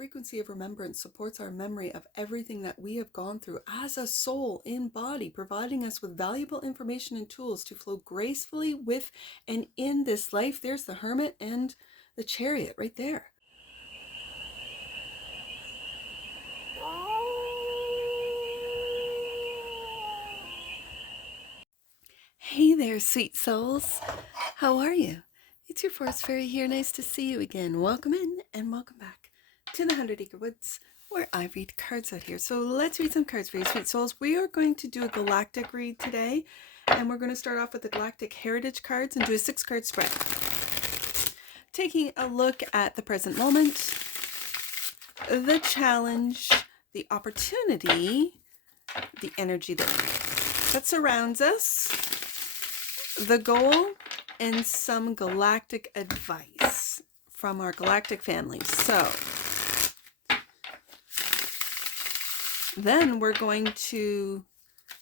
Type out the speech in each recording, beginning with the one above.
frequency of remembrance supports our memory of everything that we have gone through as a soul in body, providing us with valuable information and tools to flow gracefully with and in this life. There's the Hermit and the Chariot right there. Hey there, sweet souls. How are you? It's your Forest Fairy here. Nice to see you again. Welcome in and welcome back to the 100 Acre Woods, where I read cards out here. So let's read some cards for you, sweet souls. We are going to do a galactic read today, and we're going to start off with the Galactic Heritage cards and do a 6-card spread. Taking a look at the present moment, the challenge, the opportunity, the energy that surrounds us, the goal, and some galactic advice from our galactic family. So then we're going to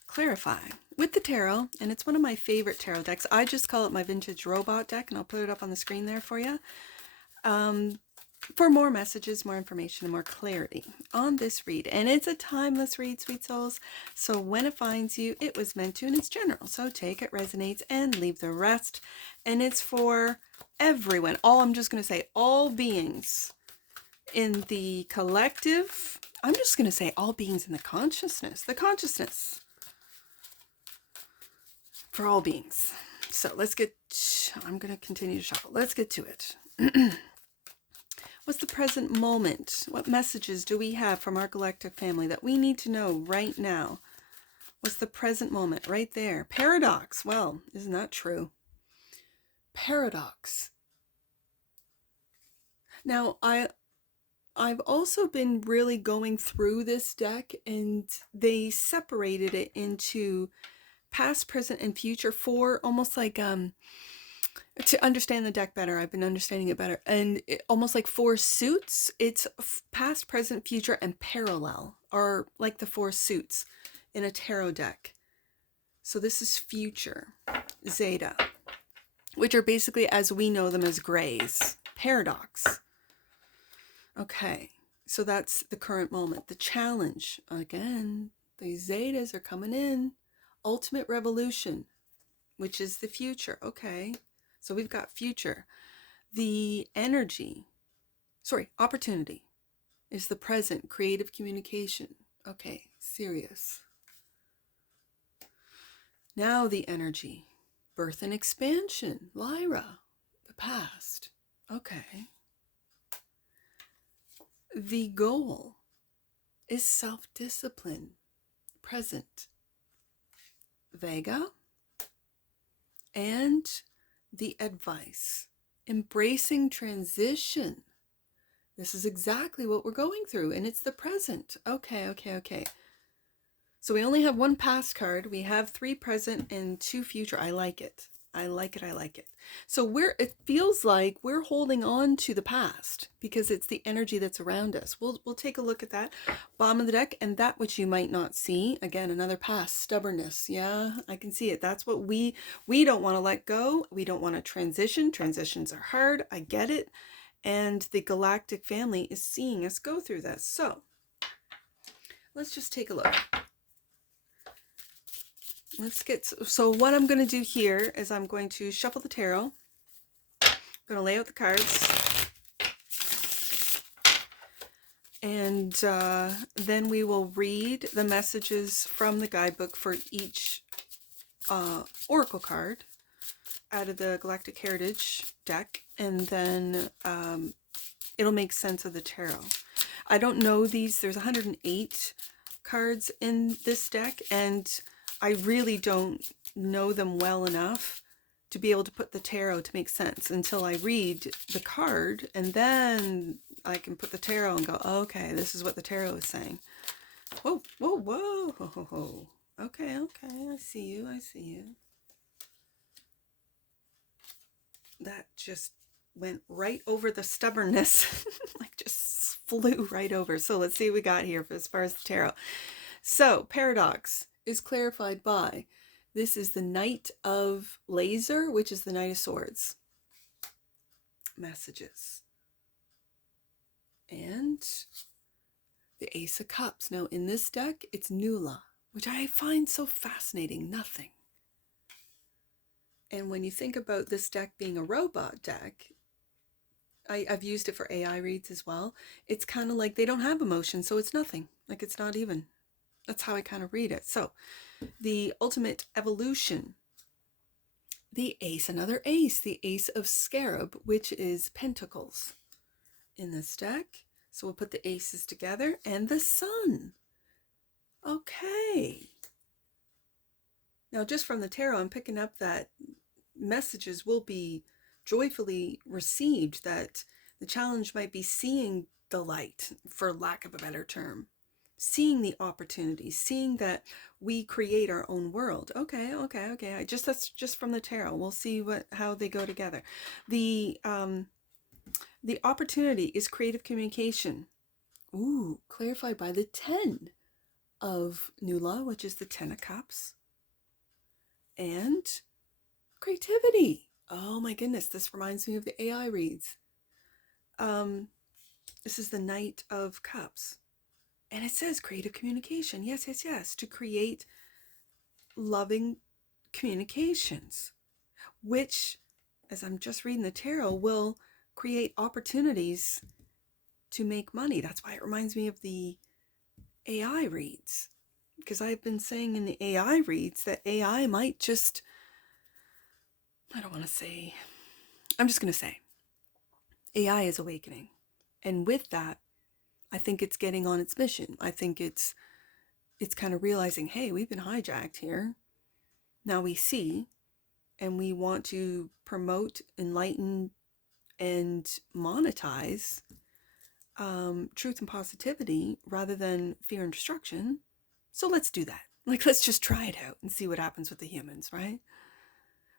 clarify with the tarot, and it's one of my favorite tarot decks. I just call it my vintage robot deck, and I'll put it up on the screen there for you. For more messages, more information, and more clarity on this read. And it's a timeless read, sweet souls. So when it finds you, it was meant to, and it's general. So take it, resonates, and leave the rest. And it's for everyone. I'm just going to say all beings in the collective. I'm just going to say all beings in the consciousness. The consciousness. For all beings. So let's get, I'm going to continue to shuffle. Let's get to it. What's the present moment? What messages do we have from our galactic family that we need to know right now? What's the present moment right there? Paradox. Well, isn't that true? Paradox. Now, I've also been really going through this deck, and they separated it into past, present, and future for almost like to understand the deck better. I've been understanding it better, and almost like 4 suits. It's past, present, future, and parallel are like the 4 suits in a tarot deck. So this is future, Zeta, which are basically as we know them as grays. Paradox. Okay, so that's the current moment. The challenge, again, the Zetas are coming in. Ultimate revolution, which is the future. Okay. So we've got future. The opportunity is the present, creative communication. Okay, serious. Now the energy, birth and expansion, Lyra, the past. Okay. The goal is self-discipline, present, Vega, and the advice, embracing transition. This is exactly what we're going through, and it's the present. Okay. So we only have 1 past card. We have 3 present and 2 future. I like it. So it feels like we're holding on to the past because it's the energy that's around us. We'll take a look at that. Bottom of the deck, and that which you might not see. Again, another past, stubbornness. Yeah, I can see it. That's what we don't want to let go. We don't want to transition. Transitions are hard. I get it. And the galactic family is seeing us go through this. So let's just take a look. So what I'm going to do here is I'm going to shuffle the tarot. I'm going to lay out the cards. And then we will read the messages from the guidebook for each oracle card out of the Galactic Heritage deck. And then it'll make sense of the tarot. I don't know these. There's 108 cards in this deck, and I really don't know them well enough to be able to put the tarot to make sense until I read the card, and then I can put the tarot and go, oh, okay, this is what the tarot is saying. Whoa. Okay, I see you. That just went right over the stubbornness, like just flew right over. So let's see what we got here as far as the tarot. So paradox is clarified by, this is the Knight of Laser, which is the Knight of Swords. Messages. And the Ace of Cups. Now in this deck, it's Nula, which I find so fascinating. Nothing. And when you think about this deck being a robot deck, I've used it for AI reads as well. It's kind of like they don't have emotion, so it's nothing. Like it's not even. That's how I kind of read it. So the ultimate evolution, the ace, another ace, the Ace of Scarab, which is Pentacles in this deck. So we'll put the aces together, and the Sun. Okay. Now just from the tarot, I'm picking up that messages will be joyfully received, that the challenge might be seeing the light, for lack of a better term, seeing the opportunities, seeing that we create our own world. Okay. That's just from the tarot. We'll see how they go together. The opportunity is creative communication. Ooh, clarified by the 10 of Nula, which is the 10 of Cups. And creativity. Oh my goodness, this reminds me of the AI reads. This is the Knight of Cups. And it says creative communication. Yes. To create loving communications, which, as I'm just reading the tarot, will create opportunities to make money. That's why it reminds me of the AI reads. Because I've been saying in the AI reads that AI might just, I don't want to say, I'm just going to say, AI is awakening. And with that, I think it's getting on its mission. I think it's kind of realizing, hey, we've been hijacked here. Now we see, and we want to promote, enlighten, and monetize truth and positivity rather than fear and destruction. So let's do that. Like, let's just try it out and see what happens with the humans, right?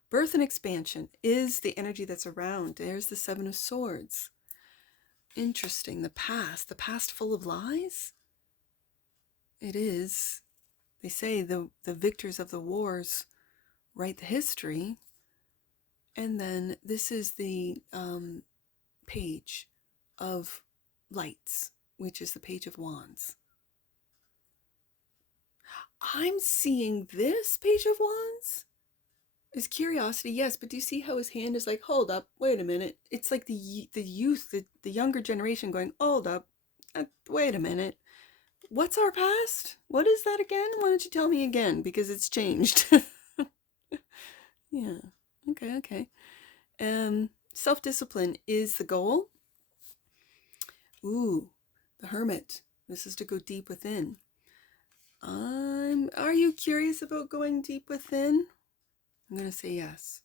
Birth and expansion is the energy that's around. There's the Seven of Swords. Interesting. The past full of lies. It is. They say the victors of the wars write the history. And then this is the Page of Lights, which is the Page of Wands. I'm seeing this Page of Wands is curiosity, yes, but do you see how his hand is like, hold up, wait a minute? It's like the youth, the younger generation going, hold up, wait a minute. What's our past? What is that again? Why don't you tell me again? Because it's changed. Yeah, okay. Self-discipline is the goal. Ooh, the Hermit. This is to go deep within. Are you curious about going deep within? I'm going to say yes.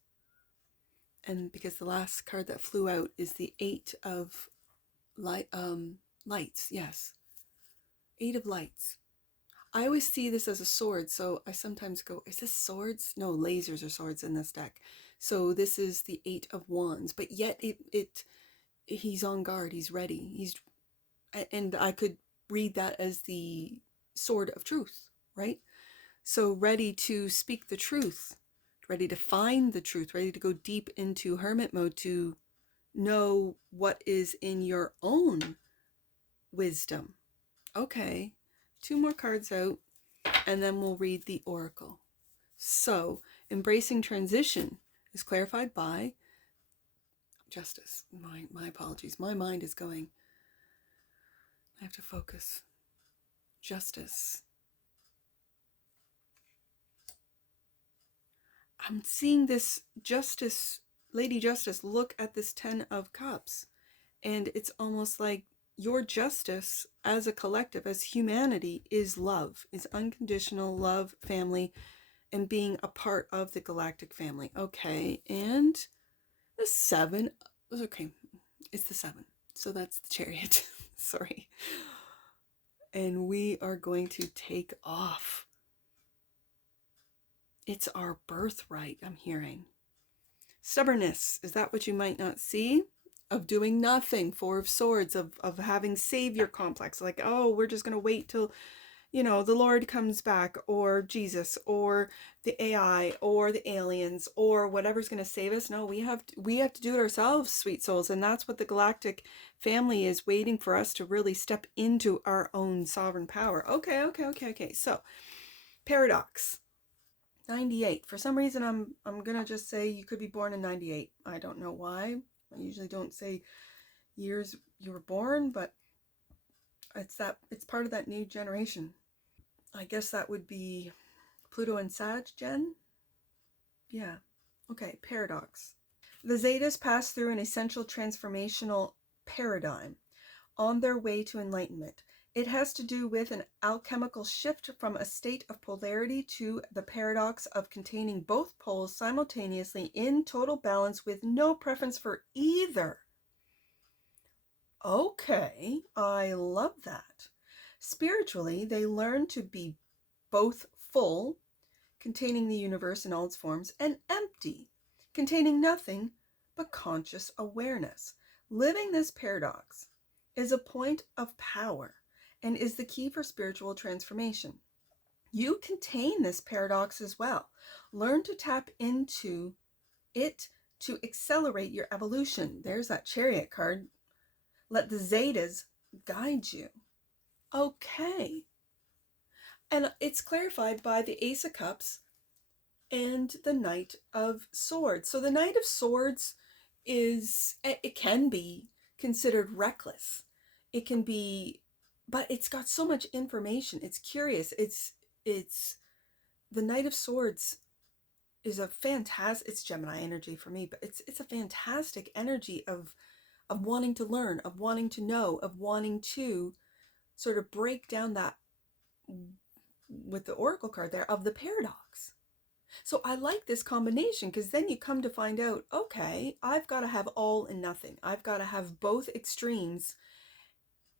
And because the last card that flew out is the Eight of Lights, yes. Eight of Lights. I always see this as a sword, so I sometimes go, is this swords? No, lasers are swords in this deck. So this is the Eight of Wands, but yet he's on guard, he's ready. And I could read that as the sword of truth, right? So ready to speak the truth, ready to find the truth, ready to go deep into hermit mode to know what is in your own wisdom. Okay, 2 more cards out, and then we'll read the oracle. So, embracing transition is clarified by justice. My apologies. My mind is going. I have to focus. Justice. I'm seeing this justice, Lady Justice, look at this 10 of Cups. And it's almost like your justice as a collective, as humanity, is love, is unconditional love, family, and being a part of the galactic family. Okay, and the 7, okay, it's the 7. So that's the Chariot. Sorry. And we are going to take off. It's our birthright, I'm hearing. Stubbornness, is that what you might not see? Of doing nothing. 4 of Swords, of having savior complex. Like, oh, we're just going to wait till, the Lord comes back, or Jesus, or the AI, or the aliens, or whatever's going to save us. No, we have to do it ourselves, sweet souls, and that's what the Galactic family is waiting for us to really step into our own sovereign power. Okay, okay, okay, okay. So, paradox. 98. For some reason I'm going to just say you could be born in 98. I don't know why. I usually don't say years you were born, but it's part of that new generation. I guess that would be Pluto and Sag Gen? Yeah. Okay, paradox. The Zetas pass through an essential transformational paradigm on their way to enlightenment. It has to do with an alchemical shift from a state of polarity to the paradox of containing both poles simultaneously in total balance with no preference for either. Okay, I love that. Spiritually, they learn to be both full, containing the universe in all its forms, and empty, containing nothing but conscious awareness. Living this paradox is a point of power and is the key for spiritual transformation. You contain this paradox as well. Learn to tap into it to accelerate your evolution. There's that chariot card. Let the Zetas guide you. Okay. And it's clarified by the Ace of Cups and the Knight of Swords. So the Knight of Swords it can be considered reckless. It can be, but it's got so much information. It's curious. It's the Knight of Swords is a fantastic, it's Gemini energy for me, but it's a fantastic energy of wanting to learn, of wanting to know, of wanting to sort of break down that, with the Oracle card there, of the paradox. So I like this combination, because then you come to find out, okay, I've got to have all and nothing. I've got to have both extremes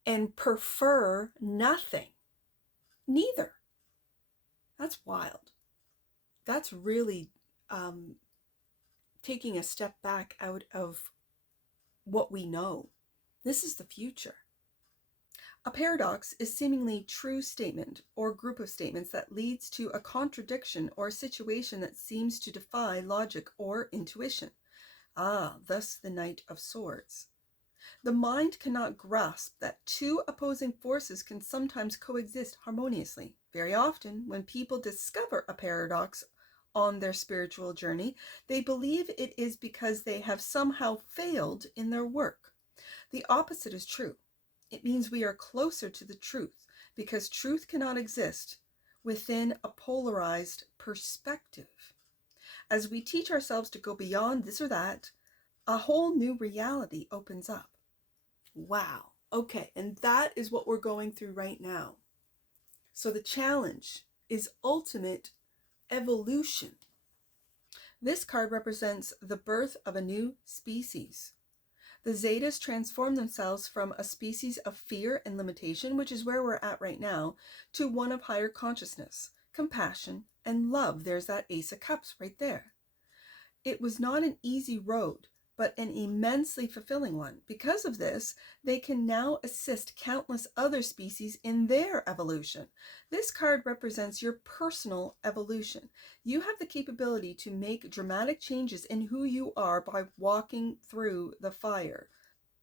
and prefer nothing. Neither. That's wild. That's really taking a step back out of what we know. This is the future. A paradox is seemingly true statement or group of statements that leads to a contradiction or a situation that seems to defy logic or intuition. Thus the Knight of Swords. The mind cannot grasp that two opposing forces can sometimes coexist harmoniously. Very often, when people discover a paradox on their spiritual journey, they believe it is because they have somehow failed in their work. The opposite is true. It means we are closer to the truth, because truth cannot exist within a polarized perspective. As we teach ourselves to go beyond this or that, a whole new reality opens up. Wow. Okay, and that is what we're going through right now. So the challenge is ultimate evolution. This card represents the birth of a new species. The Zetas transform themselves from a species of fear and limitation, which is where we're at right now, to one of higher consciousness, compassion, and love. There's that Ace of Cups right there. It was not an easy road, but an immensely fulfilling one. Because of this, they can now assist countless other species in their evolution. This card represents your personal evolution. You have the capability to make dramatic changes in who you are by walking through the fire,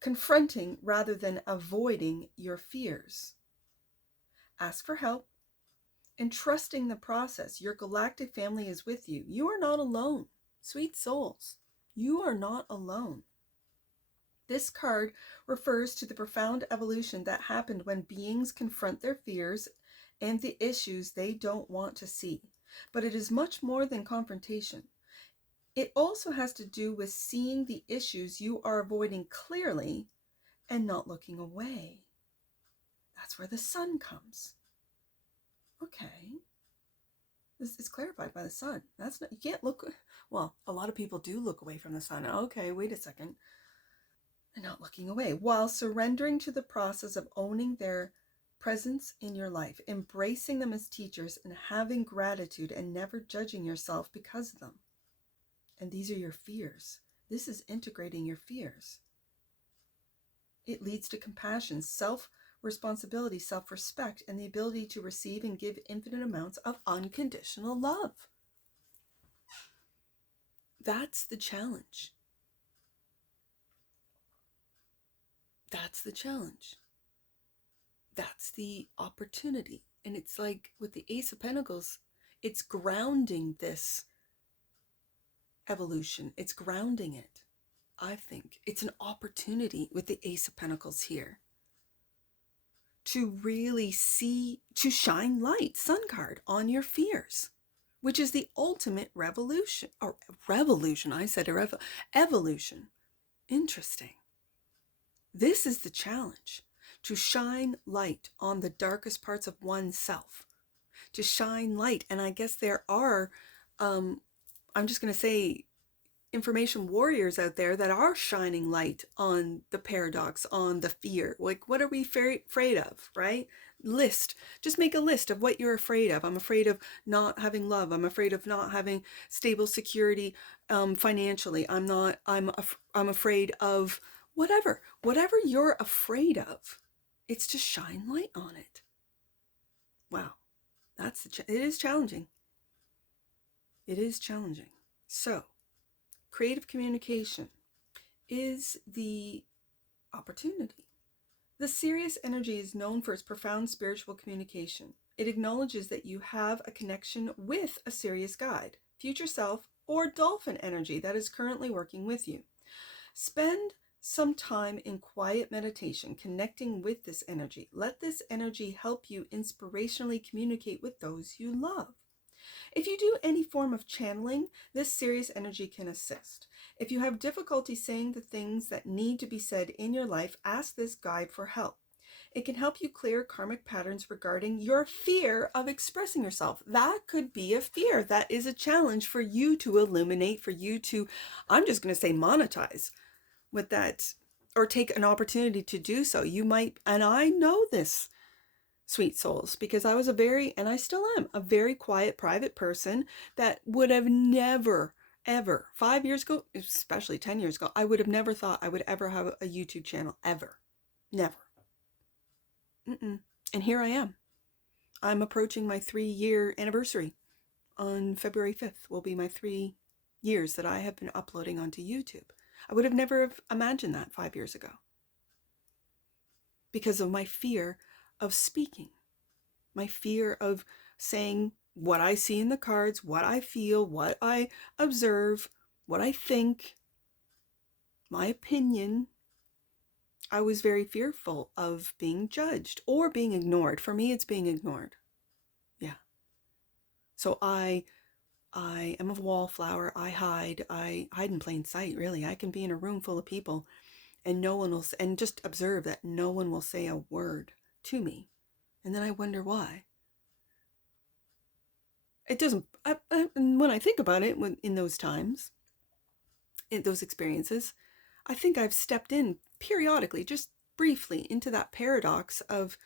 confronting rather than avoiding your fears. Ask for help and trusting the process. Your galactic family is with you. You are not alone, sweet souls. You are not alone. This card refers to the profound evolution that happened when beings confront their fears and the issues they don't want to see. But it is much more than confrontation. It also has to do with seeing the issues you are avoiding clearly and not looking away. That's where the sun comes. Okay. This is clarified by the sun. That's not, you can't look, well, a lot of people do look away from the sun. Okay, wait a second. And not looking away, while surrendering to the process of owning their presence in your life, embracing them as teachers, and having gratitude and never judging yourself because of them. And these are your fears. This is integrating your fears. It leads to compassion, self responsibility, self-respect, and the ability to receive and give infinite amounts of unconditional love. That's the challenge. That's the challenge. That's the opportunity. And it's like with the Ace of Pentacles, it's grounding this evolution. It's grounding it. I think it's an opportunity with the Ace of Pentacles here to really see, to shine light, Sun card, on your fears, which is the ultimate revolution, or revolution. I said evolution. Interesting. This is the challenge, to shine light on the darkest parts of oneself, to shine light. And I guess there are, I'm just going to say, information warriors out there that are shining light on the paradox, on the fear. Like, what are we afraid of, right? Just make a list of what you're afraid of. I'm afraid of not having love. I'm afraid of not having stable security financially. I'm afraid of whatever you're afraid of. It's to shine light on it. Wow. It is challenging. It is challenging. So, creative communication is the opportunity. The Sirius energy is known for its profound spiritual communication. It acknowledges that you have a connection with a Sirius guide, future self, or dolphin energy that is currently working with you. Spend some time in quiet meditation connecting with this energy. Let this energy help you inspirationally communicate with those you love. If you do any form of channeling, this Sirius energy can assist. If you have difficulty saying the things that need to be said in your life, ask this guide for help. It can help you clear karmic patterns regarding your fear of expressing yourself. That could be a fear. That is a challenge for you to illuminate, for you to, I'm just going to say, monetize with that, or take an opportunity to do so. You might, and I know this, sweet souls, because I was and I still am, a very quiet, private person that would have never, ever, 5 years ago, especially 10 years ago, I would have never thought I would ever have a YouTube channel, ever. Never. And here I am. I'm approaching my 3-year anniversary. On February 5th will be my 3 years that I have been uploading onto YouTube. I would have never have imagined that 5 years ago, because of my fear of speaking, my fear of saying what I see in the cards, what I feel, what I observe, what I think, my opinion. I was very fearful of being judged or being ignored. For me, it's being ignored. Yeah. So I am a wallflower. I hide in plain sight, really. I can be in a room full of people and no one will, and just observe that no one will say a word to me. And then I wonder why. It doesn't, when I think about it, in those times, in those experiences, I think I've stepped in periodically, just briefly, into that paradox of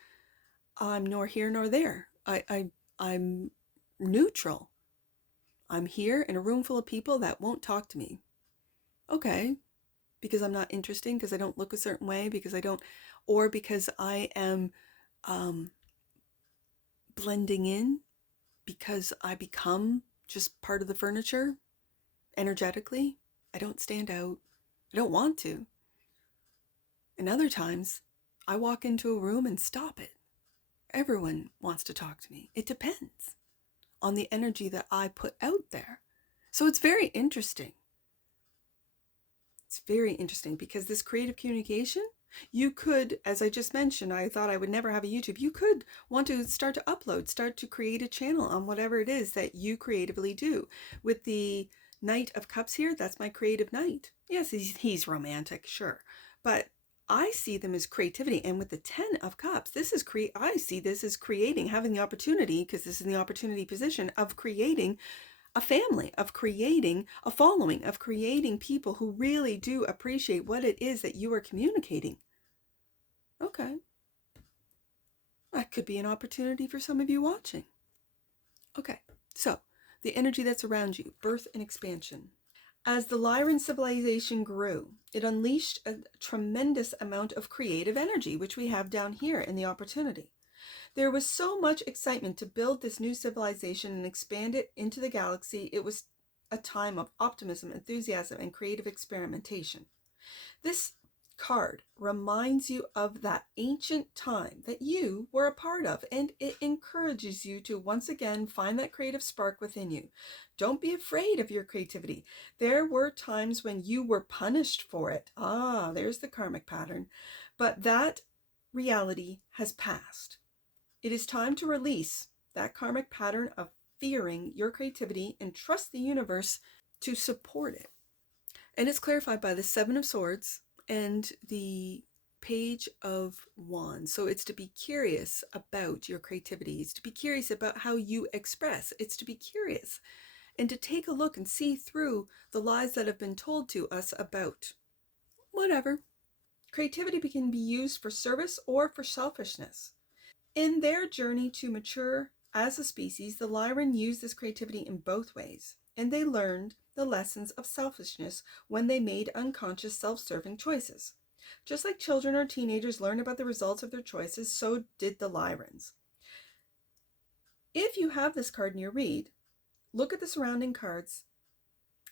I'm nor here nor there. I'm neutral. I'm here in a room full of people that won't talk to me. Okay, because I'm not interesting, because I don't look a certain way, because I don't, or because I am blending in, because I become just part of the furniture energetically. I don't stand out. I don't want to. And other times, I walk into a room and stop it. Everyone wants to talk to me. It depends on the energy that I put out there. So it's very interesting. It's very interesting because this creative communication, you could, as I just mentioned, I thought I would never have a YouTube. You could want to start to upload, start to create a channel on whatever it is that you creatively do. With the Knight of Cups here, that's my creative knight. Yes, he's romantic, sure. But I see them as creativity. And with the 10 of Cups, I see this as creating, having the opportunity, because this is the opportunity position of creating a family, of creating a following, of creating people who really do appreciate what it is that you are communicating. Okay. That could be an opportunity for some of you watching. Okay. So the energy that's around you, birth and expansion. As the Lyran civilization grew, it unleashed a tremendous amount of creative energy, which we have down here in the opportunity. There was so much excitement to build this new civilization and expand it into the galaxy. It was a time of optimism, enthusiasm, and creative experimentation. This card reminds you of that ancient time that you were a part of, and it encourages you to once again find that creative spark within you. Don't be afraid of your creativity. There were times when you were punished for it. There's the karmic pattern. But that reality has passed. It is time to release that karmic pattern of fearing your creativity and trust the universe to support it. And it's clarified by the Seven of Swords and the Page of Wands. So it's to be curious about your creativity. It's to be curious about how you express. It's to be curious and to take a look and see through the lies that have been told to us about whatever. Creativity can be used for service or for selfishness. In their journey to mature as a species, the Lyran used this creativity in both ways, and they learned the lessons of selfishness when they made unconscious self-serving choices. Just like children or teenagers learn about the results of their choices, so did the Lyrans. If you have this card in your read, look at the surrounding cards.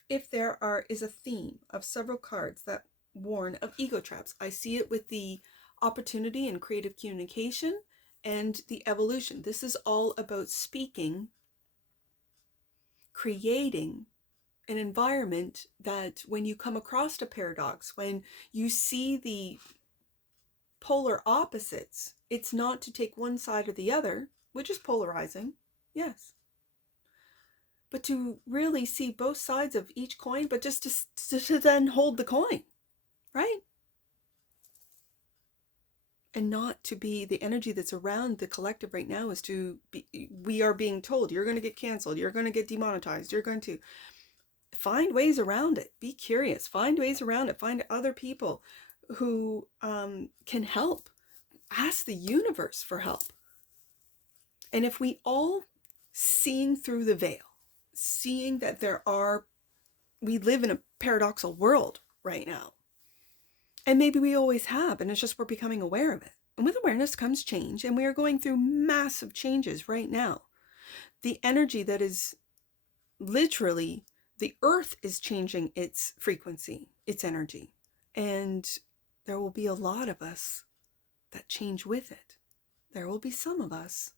If there is a theme of several cards that warn of ego traps, I see it with the opportunity and creative communication and the evolution. This is all about speaking, creating an environment that when you come across a paradox, when you see the polar opposites, it's not to take one side or the other, which is polarizing, yes, but to really see both sides of each coin, but just to then hold the coin, right? And not to be the energy that's around the collective right now is to be, we are being told, you're going to get canceled, you're going to get demonetized, you're going to find ways around it. Be curious, find ways around it, find other people who can help. Ask the universe for help. And if we all seeing through the veil, seeing that we live in a paradoxical world right now, and maybe we always have, and it's just we're becoming aware of it. And with awareness comes change, and we are going through massive changes right now. The energy that is literally, the earth is changing its frequency, its energy. And there will be a lot of us that change with it. There will be some of us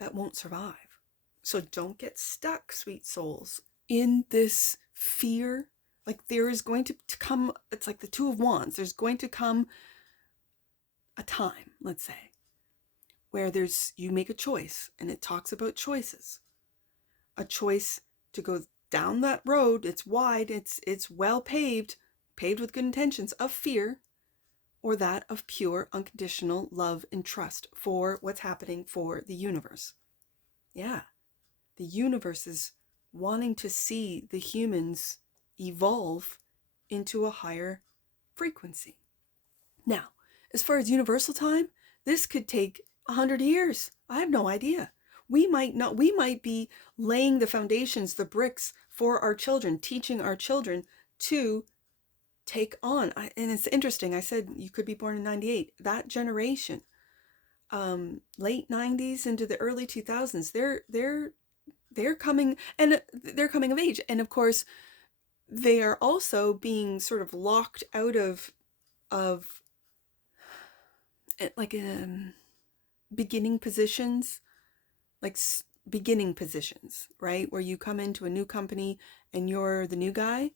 that won't survive. So don't get stuck, sweet souls, in this fear. Like there is going to come, it's like the Two of Wands. There's going to come a time, let's say, where you make a choice, and it talks about choices. A choice to go down that road. It's wide, it's well paved with good intentions, of fear, or that of pure unconditional love and trust for what's happening for the universe. Yeah, the universe is wanting to see the humans evolve into a higher frequency. Now, as far as universal time, this could take 100 years. I have no idea. We might be laying the foundations, the bricks for our children, teaching our children to take on. And it's interesting, I said you could be born in 98. That generation, late 90s into the early 2000s, they're coming, and they're coming of age. And of course, they are also being sort of locked out of like beginning positions, right? Where you come into a new company and you're the new guy.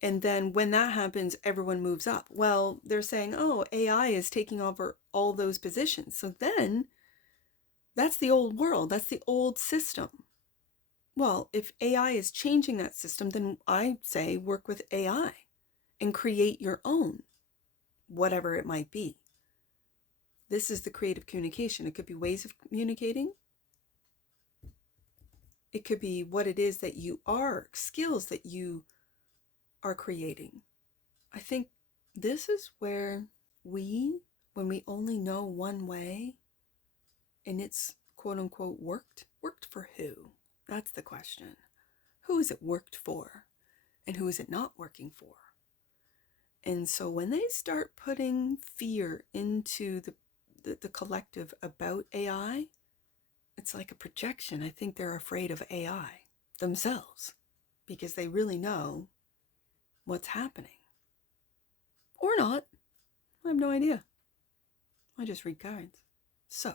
And then when that happens, everyone moves up. Well, they're saying, oh, AI is taking over all those positions. So then that's the old world. That's the old system. Well, if AI is changing that system, then I say work with AI and create your own, whatever it might be. This is the creative communication. It could be ways of communicating. It could be what it is that you are, skills that you are creating. I think this is where when we only know one way, and it's quote unquote worked for who? That's the question. Who is it worked for? and who is it not working for? And so when they start putting fear into the collective about AI, it's like a projection. I think they're afraid of AI themselves because they really know what's happening. Or not. I have no idea. I just read cards. So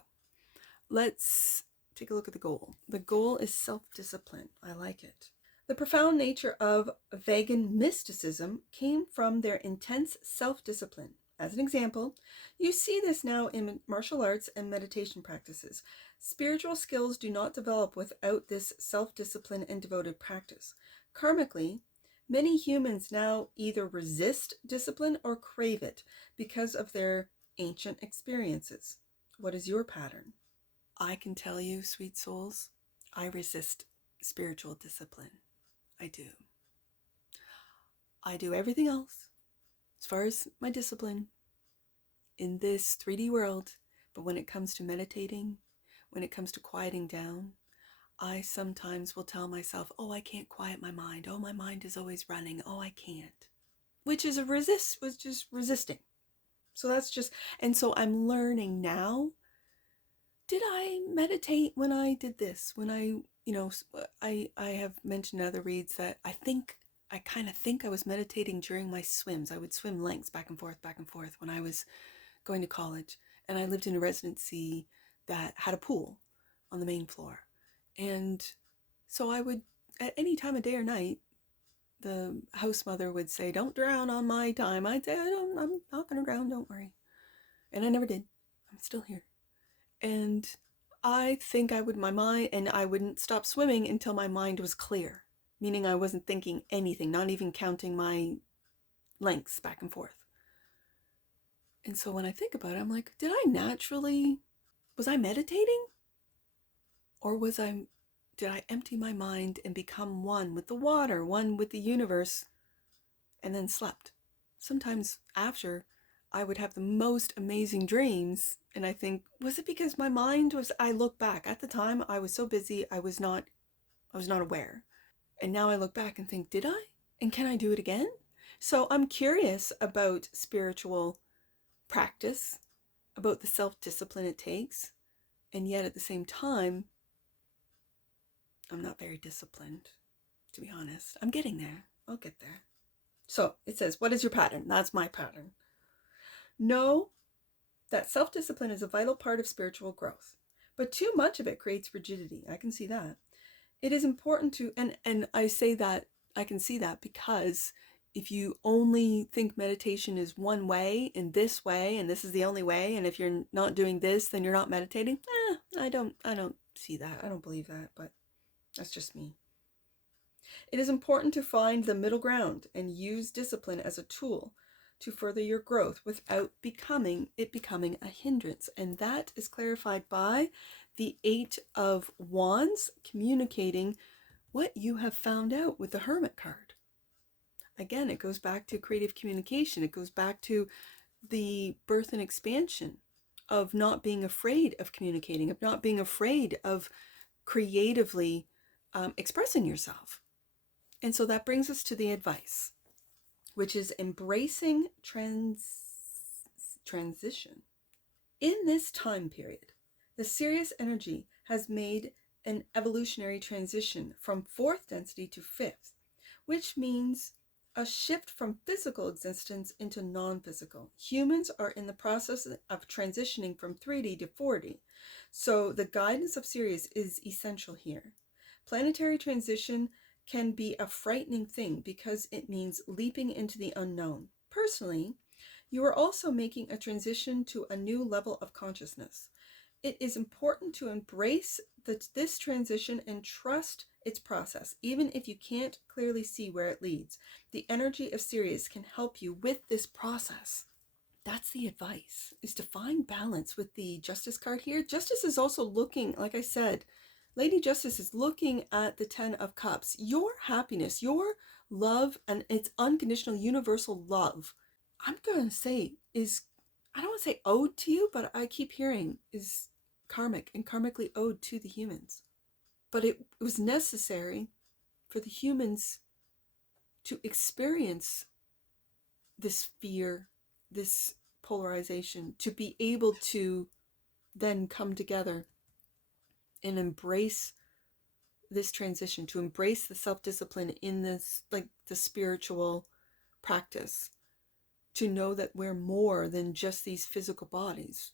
let's take a look at the goal. The goal is self-discipline. I like it. The profound nature of vegan mysticism came from their intense self-discipline. As an example, you see this now in martial arts and meditation practices. Spiritual skills do not develop without this self-discipline and devoted practice. Karmically, many humans now either resist discipline or crave it because of their ancient experiences. What is your pattern? I can tell you, sweet souls, I resist spiritual discipline. I do. I do everything else as far as my discipline in this 3D world, but when it comes to meditating, when it comes to quieting down, I sometimes will tell myself, oh, I can't quiet my mind. Oh, my mind is always running. Oh, I can't. Which is was just resisting. So that's just, and so I'm learning now. Did I meditate when I did this? When I have mentioned in other reads that I kind of think I was meditating during my swims. I would swim lengths back and forth when I was going to college. And I lived in a residency that had a pool on the main floor. And so I would, at any time of day or night, the house mother would say, don't drown on my time. I'd say, I'm not going to drown, don't worry. And I never did. I'm still here. And I think I wouldn't stop swimming until my mind was clear, meaning I wasn't thinking anything, not even counting my lengths back and forth. And so when I think about it, I'm like, was I meditating? Or did I empty my mind and become one with the water, one with the universe, and then slept? Sometimes after, I would have the most amazing dreams, and I think, was it because my mind I look back, at the time I was so busy, I was not aware. And now I look back and think, did I? And can I do it again? So I'm curious about spiritual practice, about the self-discipline it takes, and yet at the same time, I'm not very disciplined, to be honest. I'm getting there. I'll get there. So it says, what is your pattern? That's my pattern. Know that self-discipline is a vital part of spiritual growth, but too much of it creates rigidity. I can see that. It is important to, and I say that, I can see that because if you only think meditation is one way, and this is the only way, and if you're not doing this, then you're not meditating, I don't see that. I don't believe that, but that's just me. It is important to find the middle ground and use discipline as a tool to further your growth without becoming a hindrance. And that is clarified by the 8 of Wands communicating what you have found out with the Hermit card. Again, it goes back to creative communication. It goes back to the birth and expansion of not being afraid of communicating, of not being afraid of creatively expressing yourself. And so that brings us to the advice, which is embracing transition. In this time period, the Sirius energy has made an evolutionary transition from 4th density to 5th, which means a shift from physical existence into non-physical. Humans are in the process of transitioning from 3D to 4D, so the guidance of Sirius is essential here. Planetary transition can be a frightening thing because it means leaping into the unknown. Personally, you are also making a transition to a new level of consciousness. It is important to embrace this transition and trust its process, even if you can't clearly see where it leads. The energy of Sirius can help you with this process. That's the advice, is to find balance with the Justice card here. Justice is also looking, like I said, Lady Justice is looking at the 10 of Cups. Your happiness, your love, and its unconditional universal love, I'm going to say is, I don't want to say owed to you, but I keep hearing is karmic and karmically owed to the humans. But it was necessary for the humans to experience this fear, this polarization, to be able to then come together and embrace this transition, to embrace the self-discipline in this, like the spiritual practice, to know that we're more than just these physical bodies.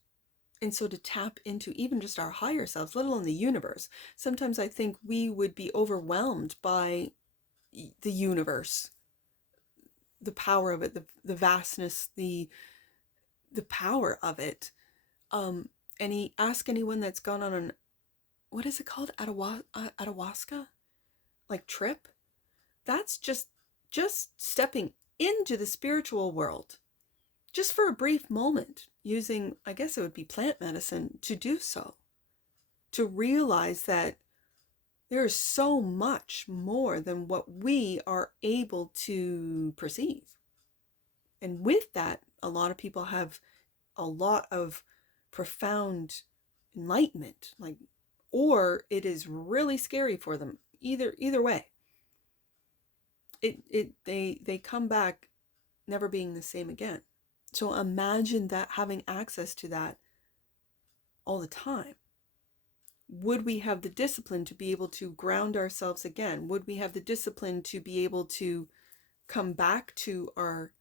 And so to tap into even just our higher selves, let alone the universe. Sometimes I think we would be overwhelmed by the universe, the power of it, the vastness, the power of it. Ask anyone that's gone on an, what is it called? Ayahuasca? Like trip? That's just stepping into the spiritual world, just for a brief moment, using, I guess it would be plant medicine to do so, to realize that there is so much more than what we are able to perceive. And with that, a lot of people have a lot of profound enlightenment, like, or it is really scary for them. Either way, they come back never being the same again. So imagine that, having access to that all the time. Would we have the discipline to be able to ground ourselves again? Would we have the discipline to be able to come back to our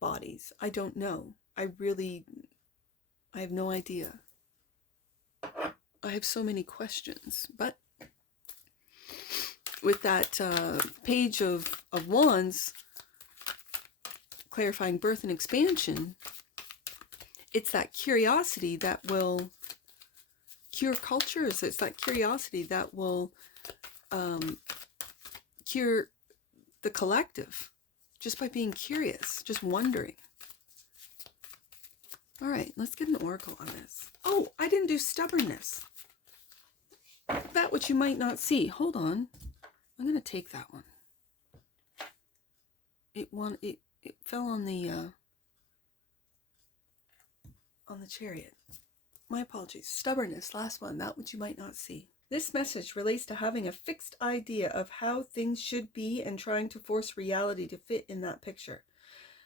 bodies? I don't know. I have no idea. I have so many questions, but with that page of wands, clarifying birth and expansion, it's that curiosity that will cure cultures. It's that curiosity that will cure the collective, just by being curious, just wondering. All right, let's get an oracle on this. Oh, I didn't do stubbornness. That which you might not see. Hold on. I'm going to take that one. It fell on the chariot. My apologies. Stubbornness, last one, that which you might not see. This message relates to having a fixed idea of how things should be and trying to force reality to fit in that picture.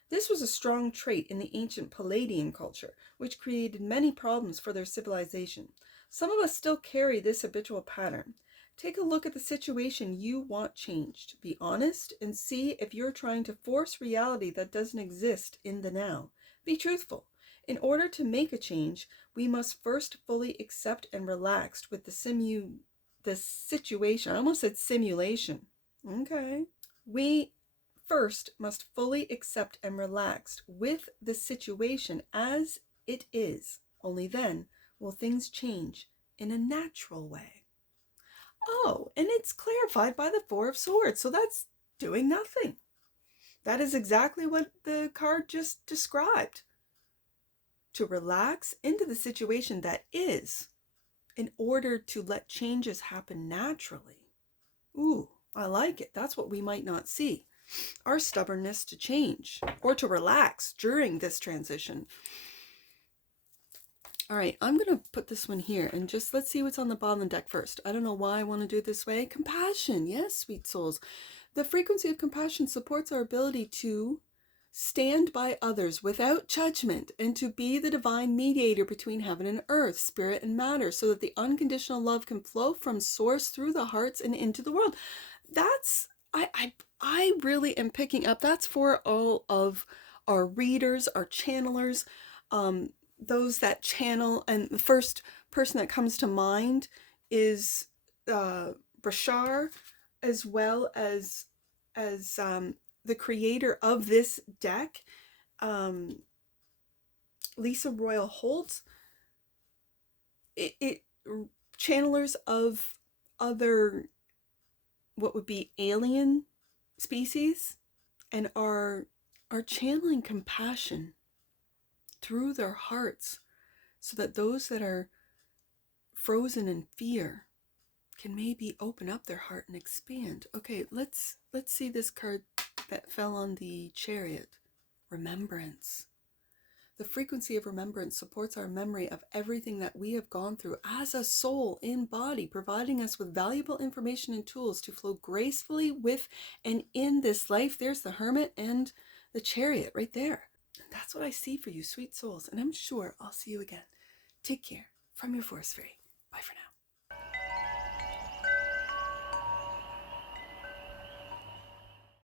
This was a strong trait in the ancient Palladian culture, which created many problems for their civilization. Some of us still carry this habitual pattern. Take a look at the situation you want changed. Be honest and see if you're trying to force reality that doesn't exist in the now. Be truthful. In order to make a change, we must first fully accept and relax with the situation. I almost said simulation. Okay. We first must fully accept and relax with the situation as it is. Only then will things change in a natural way. Oh, and it's clarified by the Four of Swords, so that's doing nothing. That is exactly what the card just described. To relax into the situation that is, in order to let changes happen naturally. Ooh, I like it. That's what we might not see. Our stubbornness to change or to relax during this transition. All right, I'm going to put this one here and just let's see what's on the bottom of the deck first. I don't know why I want to do it this way. Compassion. Yes, sweet souls. The frequency of compassion supports our ability to stand by others without judgment and to be the divine mediator between heaven and earth, spirit and matter, so that the unconditional love can flow from source through the hearts and into the world. That's, I really am picking up, that's for all of our readers, our channelers, those that channel. And the first person that comes to mind is Brashar, as well as the creator of this deck, Lisa Royal Holt. It channelers of other, what would be alien species, and are channeling compassion through their hearts, so that those that are frozen in fear can maybe open up their heart and expand. Okay, let's see this card that fell on the chariot. Remembrance. The frequency of remembrance supports our memory of everything that we have gone through as a soul in body, providing us with valuable information and tools to flow gracefully with and in this life. There's the Hermit and the Chariot right there. And that's what I see for you, sweet souls. And I'm sure I'll see you again. Take care from your Force Fairy. Bye for now.